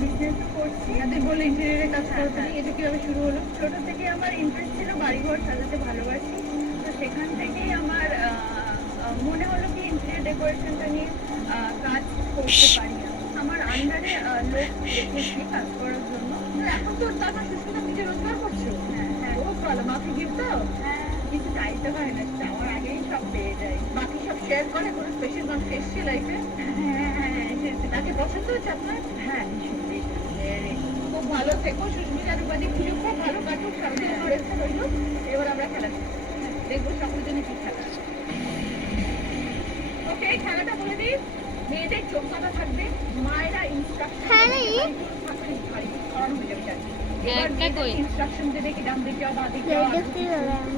বিজনেসও করছি। তুই বলে ইন্টেরিয়রের কাজ করতে, এটা কিভাবে শুরু হলো? ছোট থেকে আমার ইন্টারেস্ট ছিল, বাড়িঘর সাজাতে ভালোবাসি। তো সেখান থেকেই আমার মনে হলো কি ইন্টেরিয়র ডেকোরেশনটা নিয়ে কাজ করতে পারি আমি। আমার আন্ডারে লোক রেখেছি কাজ করার জন্য। তো এখন তো তারপর সুস্মিতা নিজে রোজগার করছো। হ্যাঁ, ও ভালো, মাকে গিফট দাও? কিছু চাইতে হয় না, চাওয়ার আগেই সব পেয়ে যাই। বাকি সব শেয়ার করে? কোনো স্পেশাল মানুষ এসছে লাইফে? তাকে পছন্দ হচ্ছে আপনার? খুব ভালো থেকো সুস্মিতার উপাধি, পুজো খুব ভালো কাটুক, সামনে শুভেচ্ছা রইল। এবার আমরা খেলা দেখবো সকলের জন্য কি খেলা। ওকে, খেলাটা বলে দিই। মেয়েদের চোখ বাঁধা থাকবে, মায়েরা ইনস্ট্রাকশন ইনস্ট্রাকশন দেবে কি ডান দিকে যাও, বাঁ দিকে যাও।